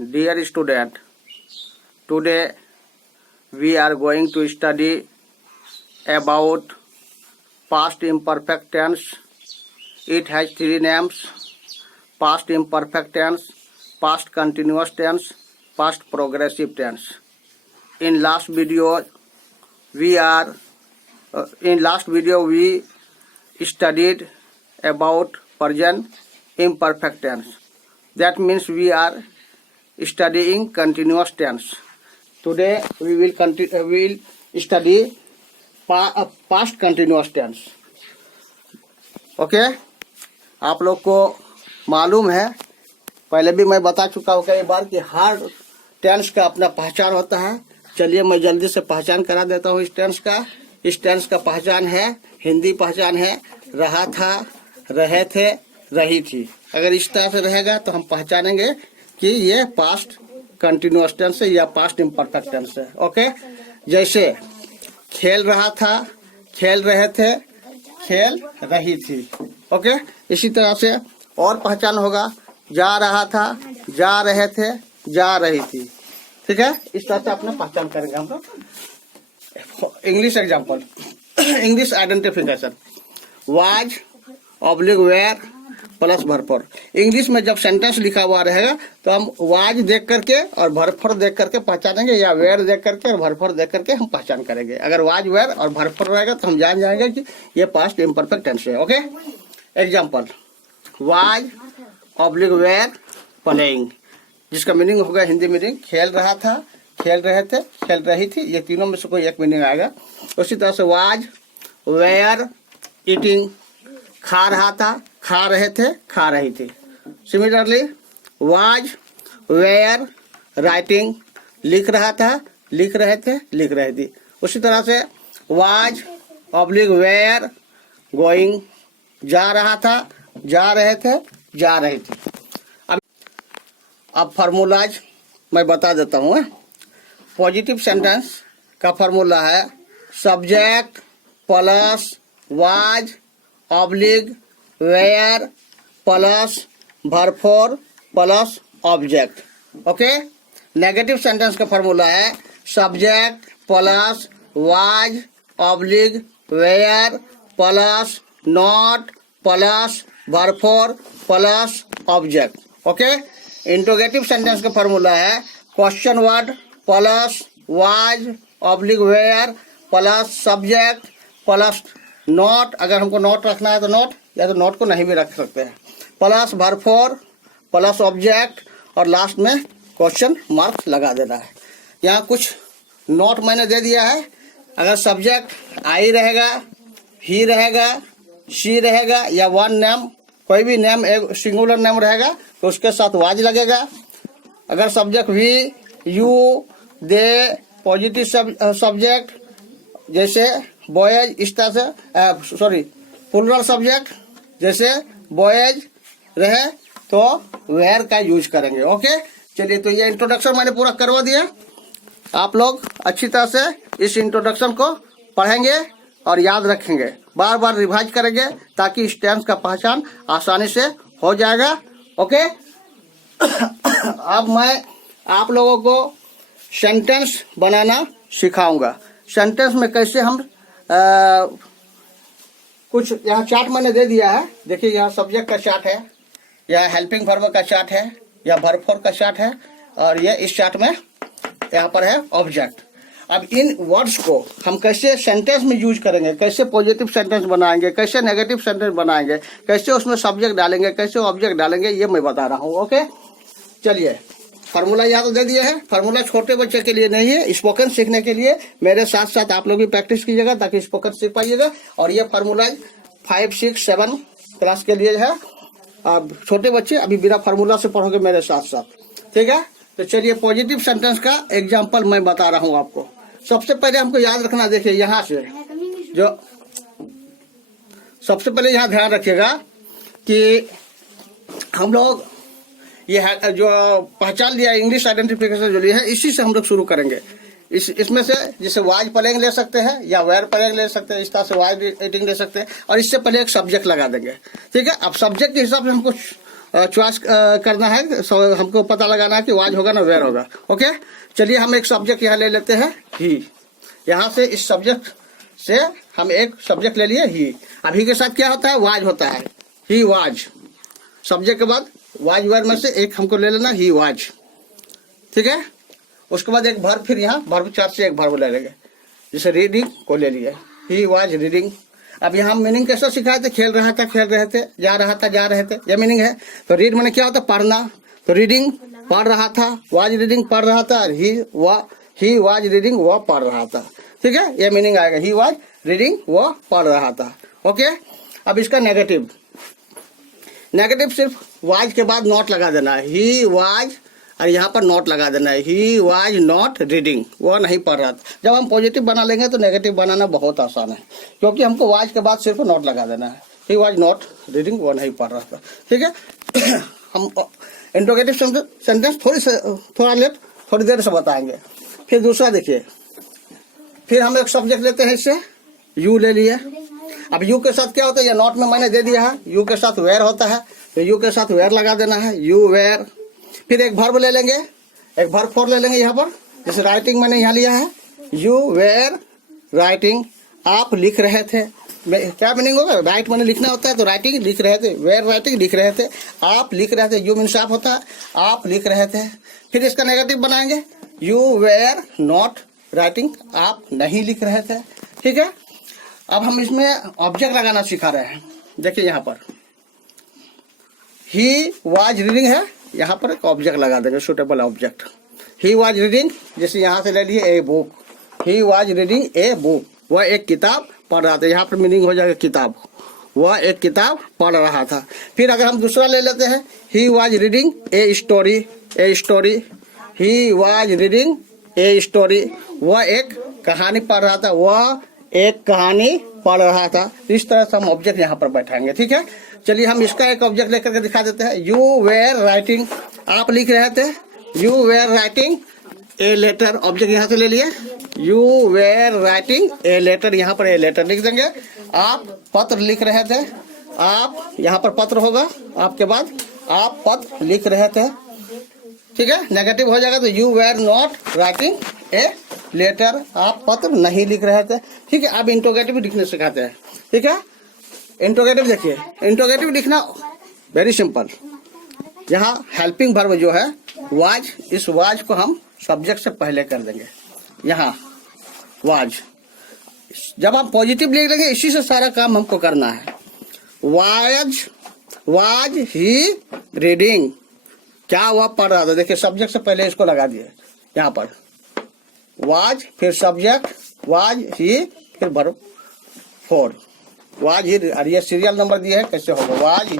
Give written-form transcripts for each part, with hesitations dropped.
Dear student, today we are going to study about past imperfect tense. It has three names: past imperfect tense, past continuous tense, past progressive tense. In last video we studied about present imperfect tense. That means we are studying continuous tense. Today we will study past continuous tense. Okay आप लोग को मालूम है, पहले भी मैं बता चुका हूँ कई बार कि हर टेंस का अपना पहचान होता है। चलिए मैं जल्दी से पहचान करा देता हूँ इस टेंस का। इस टेंस का पहचान है, हिंदी पहचान है, रहा था, रहे थे, रही थी। अगर इस तरह से रहेगा तो हम पहचानेंगे कि ये पास्ट कंटिन्यूअस टेंस है या पास्ट इम्परफेक्ट टेंस है। ओके, जैसे खेल रहा था, खेल रहे थे, खेल रही थी। ओके, इसी तरह से और पहचान होगा, जा रहा था, जा रहे थे, जा रही थी। ठीक है, इस तरह से अपना पहचान करेंगे हम लोग। English example, English identification, was oblique were plus verb four. English में जब सेंटेंस लिखा हुआ रहेगा तो हम वाज देख करके और भरफर देख करके पहचानेंगे, या वेयर देख करके और भरफर देख करके हम पहचान करेंगे। अगर वाज वेयर और भरफर रहेगा तो हम जान जाएंगे कि ये पास्ट इम्परफेक्ट टेंस है। Okay, example, was oblique were playing, जिसका मीनिंग होगा हिंदी मीनिंग खेल रहा था, खेल रहे थे, खेल रही थी। ये तीनों में से कोई एक मीनिंग आएगा। उसी तरह से वाज वेयर ईटिंग, खा रहा था, खा रहे थे, खा रही थी। सिमिलरली वाज वेयर राइटिंग, लिख रहा था, लिख रहे थे, लिख रही थी। उसी तरह से वाज ऑब्लिक वेयर गोइंग, जा रहा था, जा रहे थे, जा रही थी। अब फार्मूलाज मैं बता देता हूँ। पॉजिटिव सेंटेंस का फार्मूला है subject plus was oblique were plus verb four plus object. Okay, negative sentence का फार्मूला है subject plus was oblique were plus not plus verb four plus object. Okay, interrogative sentence का formula है question word plus was oblique were plus subject plus not, अगर हमको not रखना है तो not, या तो नॉट को नहीं भी रख सकते हैं, प्लस भरफोर प्लस ऑब्जेक्ट और लास्ट में क्वेश्चन मार्क लगा देना है। यहाँ कुछ नोट मैंने दे दिया है। अगर सब्जेक्ट आई रहेगा, ही रहेगा, शी रहेगा या वन नेम, कोई भी नेम एक सिंगुलर नेम रहेगा तो उसके साथ वाज लगेगा। अगर subject we, you, they, positive subject जैसे बॉयज, इस तरह से प्लूरल सब्जेक्ट जैसे बॉयज रहे तो वेयर का यूज करेंगे। ओके, चलिए तो ये इंट्रोडक्शन मैंने पूरा करवा दिया। आप लोग अच्छी तरह से इस इंट्रोडक्शन को पढ़ेंगे और याद रखेंगे, बार बार रिवाइज करेंगे ताकि इस टेंस का पहचान आसानी से हो जाएगा। ओके, अब मैं आप लोगों को सेंटेंस बनाना सिखाऊंगा। सेंटेंस में कैसे हम कुछ यहाँ चार्ट मैंने दे दिया है। देखिए यहाँ सब्जेक्ट का चार्ट है, या हेल्पिंग वर्ब का चार्ट है, या भरफोर का चार्ट है, और ये इस चार्ट में यहाँ पर है ऑब्जेक्ट। अब इन वर्ड्स को हम कैसे सेंटेंस में यूज करेंगे, कैसे पॉजिटिव सेंटेंस बनाएंगे, कैसे नेगेटिव सेंटेंस बनाएंगे, कैसे उसमें सब्जेक्ट डालेंगे, कैसे ऑब्जेक्ट डालेंगे, ये मैं बता रहा हूँ। ओके, चलिए फार्मूला यहाँ तो दे दिया है। फार्मूला छोटे बच्चे के लिए नहीं है, स्पोकन सीखने के लिए मेरे साथ साथ आप लोग भी प्रैक्टिस कीजिएगा ताकि स्पोकन सीख पाइएगा। और ये फार्मूला 5, 6, 7 क्लास के लिए है। अब छोटे बच्चे अभी बिना फार्मूला से पढ़ोगे मेरे साथ साथ। ठीक है, तो चलिए पॉजिटिव सेंटेंस का एग्जाम्पल मैं बता रहा हूँ आपको। सबसे पहले हमको याद रखना, देखिए यहाँ से जो सबसे पहले यहाँ ध्यान रखिएगा कि हम लोग ये है जो पहचान लिया इंग्लिश आइडेंटिफिकेशन जो लिया है, इसी से हम लोग शुरू करेंगे। इसमें से जैसे वाज प्लेइंग ले सकते हैं या वेयर प्लेइंग ले सकते हैं, इस तरह से वाज ईटिंग ले सकते हैं, और इससे पहले एक सब्जेक्ट लगा देंगे। ठीक है, अब सब्जेक्ट के हिसाब से हमको चॉइस करना है, हमको पता लगाना है कि वाज होगा ना वेयर होगा। ओके, चलिए हम एक सब्जेक्ट यहाँ ले लेते हैं ही। यहाँ से इस सब्जेक्ट से हम एक सब्जेक्ट ले लिए ही। अब ही के साथ क्या होता है, वाज होता है, ही वाज। सब्जेक्ट के बाद वाज वेयर में से एक हमको ले लेना, ही वाज, ठीक है। उसके बाद एक वर्ब, फिर यहाँ वर्ब चार्ट से एक वर्ब ले लेंगे, जैसे रीडिंग को ले लिए, ही वाज रीडिंग। अब यहाँ मीनिंग कैसा सिखाए थे, खेल रहा था खेल रहे थे, जा रहा था जा रहे थे, ये मीनिंग है। तो रीड मैंने क्या होता है, पढ़ना, तो रीडिंग पढ़ रहा था, वाज रीडिंग पढ़ रहा था, ही वाज रीडिंग वो पढ़ रहा था, ठीक है, ये मीनिंग आएगा, ही वाज रीडिंग वो पढ़ रहा था। ओके, अब इसका नेगेटिव, नेगेटिव सिर्फ वाज के बाद नॉट लगा देना है, ही वाज और यहाँ पर नॉट लगा देना है, ही वाज नॉट रीडिंग, वो नहीं पढ़ रहा था। जब हम पॉजिटिव बना लेंगे तो नेगेटिव बनाना बहुत आसान है, क्योंकि हमको वाज के बाद सिर्फ नॉट लगा देना है, ही वाज नॉट रीडिंग, वो नहीं पढ़ रहा था, ठीक है। हम इंट्रोगेटिव सेंटेंस थोड़ी देर से बताएंगे। फिर दूसरा देखिए, फिर हम एक सब्जेक्ट लेते हैं, इससे यू ले लिए। अब यू के साथ क्या होता है, ये नॉट में मैंने दे दिया है, यू के साथ वेयर होता है, तो यू के साथ वेयर लगा देना है, यू वेयर। फिर एक वर्ब ले लेंगे, एक वर्ब फॉर ले लेंगे यहाँ पर, जैसे राइटिंग मैंने यहाँ लिया है, यू वेयर राइटिंग, आप लिख रहे थे। क्या मीनिंग होगा, राइट मैंने लिखना होता है, तो राइटिंग लिख रहे थे, वेयर राइटिंग लिख रहे थे, आप लिख रहे थे, यू मीन्स आप होता है, आप लिख रहे थे। फिर इसका नेगेटिव बनाएंगे, यू वेयर नॉट राइटिंग, आप नहीं लिख रहे थे, ठीक है। अब हम इसमें ऑब्जेक्ट लगाना सिखा रहे हैं। देखिए यहाँ पर ही वाज रीडिंग है, यहाँ पर एक ऑब्जेक्ट लगा देंगे, suitable object. He was reading, जैसे यहाँ से ले लिए a book, he was reading a book, वह एक किताब पढ़ रहा था, यहाँ पर मीनिंग हो जाएगा किताब, वह एक किताब पढ़ रहा था। फिर अगर हम दूसरा ले लेते हैं, he was reading a story, a story, he was reading a story, वह एक कहानी पढ़ रहा था, वह एक कहानी पढ़ रहा था। इस तरह से हम ऑब्जेक्ट यहाँ पर बैठाएंगे, ठीक है। चलिए हम इसका एक ऑब्जेक्ट लेकर के दिखा देते हैं, यू वेयर राइटिंग, आप लिख रहे थे, you were writing a letter, object यहाँ से ले लिए, you were writing a letter, यहाँ पर ए लेटर लिख देंगे। आप पत्र लिख रहे थे, आप यहाँ पर पत्र होगा, आपके बाद आप पत्र लिख रहे थे, ठीक है। नेगेटिव हो जाएगा तो you were not writing a letter, आप पत्र नहीं लिख रहे थे, ठीक है। अब इंट्रोगेटिव लिखने सिखाते हैं, ठीक है। इंट्रोगेटिव देखिए, इंट्रोगेटिव लिखना वेरी सिंपल। यहाँ हेल्पिंग वर्ब जो है वाज, इस वाज को हम सब्जेक्ट से पहले कर देंगे, यहाँ वाज। जब आप पॉजिटिव लिख देंगे, इसी से सारा काम हमको करना है। वाज ही रीडिंग, क्या वह पढ़ रहा था, देखिए सब्जेक्ट से पहले इसको लगा दिए, यहाँ पर वाज, फिर सब्जेक्ट, वाज ही, फिर वर्ब फॉर, वाज ही। और ये सीरियल नंबर दिए है, कैसे होगा, वाज,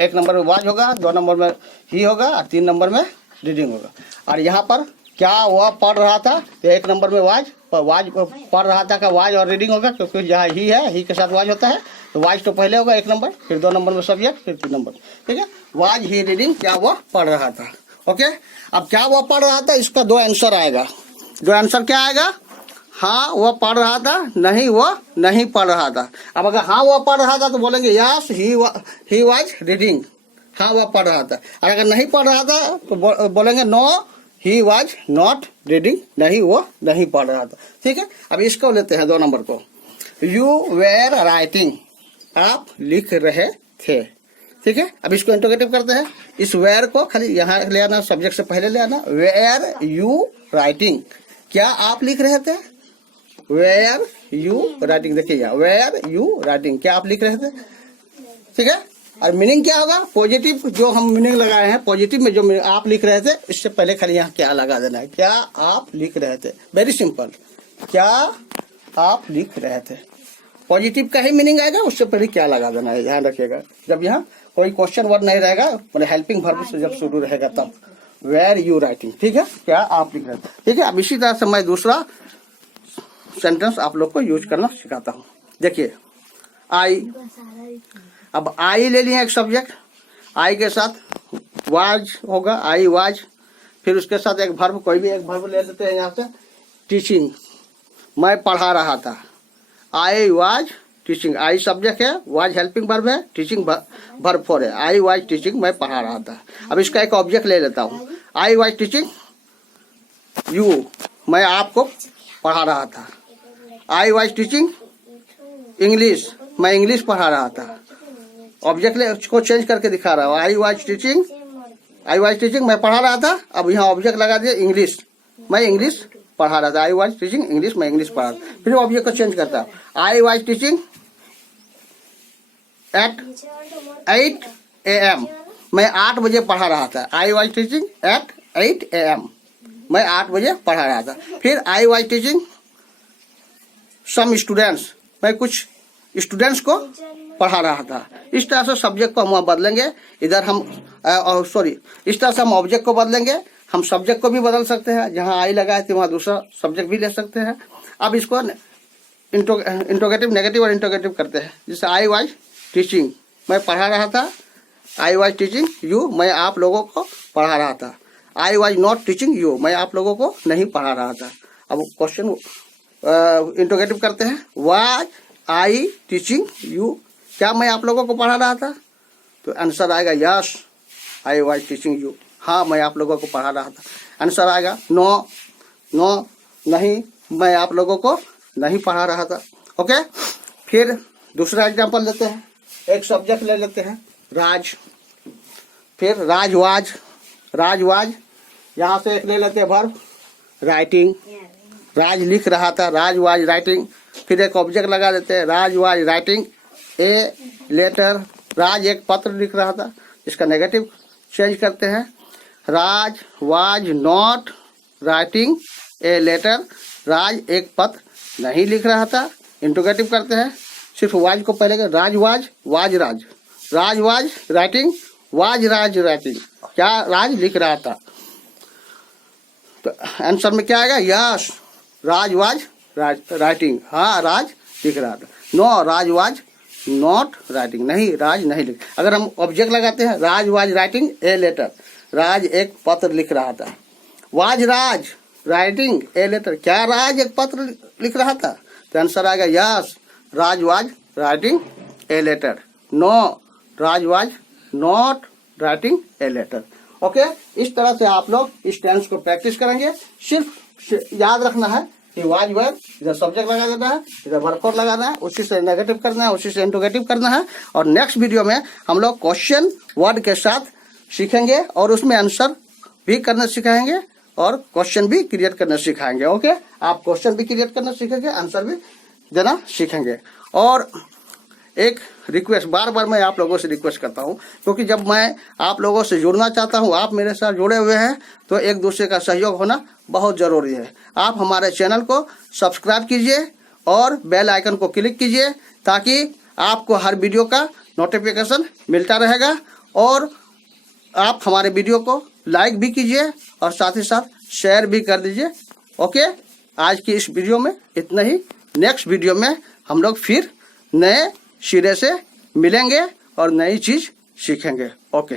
एक नंबर में वाज होगा, 2 नंबर में ही होगा, और 3 नंबर में रीडिंग होगा। और यहाँ पर क्या वह पढ़ रहा था, तो 1 नंबर में वाज पढ़ रहा था का वाज और रीडिंग होगा, क्योंकि जहाँ ही है, ही के साथ वाज होता है, तो वाज तो पहले होगा 1 नंबर, फिर 2 नंबर में सब्जेक्ट, फिर 3 नंबर, ठीक है। वाज ही रीडिंग, क्या वह पढ़ रहा था। ओके, अब क्या वह पढ़ रहा था, इसका 2 आंसर आएगा। 2 आंसर क्या आएगा, हाँ वह पढ़ रहा था, नहीं वह नहीं पढ़ रहा था। अब अगर हाँ वह पढ़ रहा था तो बोलेंगे यस ही वाज रीडिंग, हाँ वह पढ़ रहा था। और अगर नहीं पढ़ रहा था तो बोलेंगे no he was not reading, नहीं वो नहीं पढ़ रहा था, ठीक है। अब इसको लेते हैं 2 नंबर को, यू वेयर राइटिंग, आप लिख रहे थे, ठीक है। अब इसको इंट्रोगेटिव करते हैं, इस वेयर को खाली यहाँ ले आना, सब्जेक्ट से पहले ले आना, वेयर यू राइटिंग, क्या आप लिख रहे थे, वेयर यू राइटिंग, देखिए यहाँ वेयर यू राइटिंग, क्या आप लिख रहे थे, ठीक है। और मीनिंग क्या होगा, पॉजिटिव जो हम मीनिंग लगाए हैं, पॉजिटिव में जो आप लिख रहे थे, इससे पहले खाली यहाँ क्या लगा देना है, क्या आप लिख रहे थे, वेरी सिंपल, क्या आप लिख रहे थे। पॉजिटिव का ही मीनिंग आएगा, उससे पहले क्या लगा देना है, ध्यान रखिएगा। जब यहाँ कोई क्वेश्चन वर्ड नहीं रहेगा, मतलब हेल्पिंग वर्ब से जब शुरू रहेगा तब वेयर यू राइटिंग, ठीक है, क्या आप लिख रहे थे, ठीक है। अब इसी तरह से मैं दूसरा सेंटेंस आप लोग को यूज करना सिखाता हूँ। देखिए आई, अब आई ले लिया एक सब्जेक्ट, आई के साथ वाज होगा, आई वाज, फिर उसके साथ एक वर्ब, कोई भी एक वर्ब ले लेते हैं यहाँ से, टीचिंग, मैं पढ़ा रहा था, I was teaching, I subject है, वाज हेल्पिंग वर्ब है, टीचिंग वर्ब फॉर है। आई वाज टीचिंग, मैं पढ़ा रहा था। अब इसका एक ऑब्जेक्ट ले लेता हूँ। आई वाज टीचिंग यू, मैं आपको पढ़ा रहा था। आई वाज टीचिंग इंग्लिश, मैं इंग्लिश पढ़ा रहा था। ऑब्जेक्ट को चेंज करके दिखा रहा हूँ। आई वाज टीचिंग मैं पढ़ा रहा था। अब यहाँ ऑब्जेक्ट लगा दिया इंग्लिश, मैं इंग्लिश पढ़ा रहा था। आई वाज टीचिंग इंग्लिश, मैं इंग्लिश पढ़ा रहा था। फिर ऑब्जेक्ट को चेंज करता हूँ। I was teaching at 8 AM, मैं 8 बजे पढ़ा रहा था। I was teaching at 8 AM, मैं 8 बजे पढ़ा रहा था। फिर I was teaching some students, मैं कुछ स्टूडेंट्स को पढ़ा रहा था। इस तरह से सब्जेक्ट को हम बदलेंगे। इधर हम इस तरह से हम ऑब्जेक्ट को बदलेंगे। हम सब्जेक्ट को भी बदल सकते हैं, जहाँ आई लगा है वहाँ दूसरा सब्जेक्ट भी ले सकते हैं। अब इसको इंट्रोगेटिव, नेगेटिव और इंट्रोगेटिव करते हैं। जैसे आई वाज टीचिंग, मैं पढ़ा रहा था। आई वाज टीचिंग यू, मैं आप लोगों को पढ़ा रहा था। I was not teaching you, मैं आप लोगों को नहीं पढ़ा रहा था। अब क्वेश्चन इंट्रोगेटिव करते हैं। वाज आई टीचिंग यू, क्या मैं आप लोगों को पढ़ा रहा था? तो आंसर आएगा yes, I was teaching you, हाँ मैं आप लोगों को पढ़ा रहा था। आंसर आएगा नो, नहीं, मैं आप लोगों को नहीं पढ़ा रहा था। ओके, फिर दूसरा एग्जांपल लेते हैं। एक सब्जेक्ट ले लेते हैं राज, फिर राज वाज, यहाँ से एक ले लेते हैं वर्ब राइटिंग, राज लिख रहा था, राज वाज राइटिंग। फिर एक ऑब्जेक्ट लगा देते हैं, Raj was writing a letter, Raj एक पत्र लिख रहा था। इसका नेगेटिव चेंज करते हैं। Raj was not writing a letter, Raj एक पत्र नहीं लिख रहा था। इंट्रोगेटिव करते हैं। सिर्फ वाज को पहले कर, Raj was writing, was Raj writing, क्या राज लिख रहा था? तो आंसर में क्या आएगा? यस, राज वाज राइटिंग, हाँ राज लिख रहा था। No, Raj was not writing, नहीं राज नहीं लिख। अगर हम ऑब्जेक्ट लगाते हैं, Raj was writing a letter, Raj एक पत्र लिख रहा था। Was Raj writing a letter, क्या राज एक पत्र लिख रहा था? तो आंसर आएगा yes, Raj was writing a letter. No, Raj was not writing a letter. Okay, इस तरह से आप लोग इस टेंस को प्रैक्टिस करेंगे। सिर्फ याद रखना है कि वाज वर्ब, इधर सब्जेक्ट लगा देना है, इधर वर्ब फॉर लगाना है, उसी से नेगेटिव करना है, उसी से इंट्रोगेटिव करना है। और नेक्स्ट वीडियो में हम लोग क्वेश्चन वर्ड के साथ सीखेंगे और उसमें आंसर भी करना सिखाएंगे और क्वेश्चन भी क्रिएट करना सिखाएंगे। ओके, आप क्वेश्चन भी क्रिएट करना सीखेंगे, आंसर भी देना सीखेंगे। और एक रिक्वेस्ट, बार बार मैं आप लोगों से रिक्वेस्ट करता हूं, क्योंकि जब मैं आप लोगों से जुड़ना चाहता हूं, आप मेरे साथ जुड़े हुए हैं, तो एक दूसरे का सहयोग होना बहुत जरूरी है। आप हमारे चैनल को सब्सक्राइब कीजिए और बेल आइकन को क्लिक कीजिए, ताकि आपको हर वीडियो का नोटिफिकेशन मिलता रहेगा। और आप हमारे वीडियो को लाइक भी कीजिए और साथ ही साथ शेयर भी कर दीजिए। ओके, आज की इस वीडियो में इतना ही। नेक्स्ट वीडियो में हम लोग फिर नए सिरे से मिलेंगे और नई चीज सीखेंगे। ओके।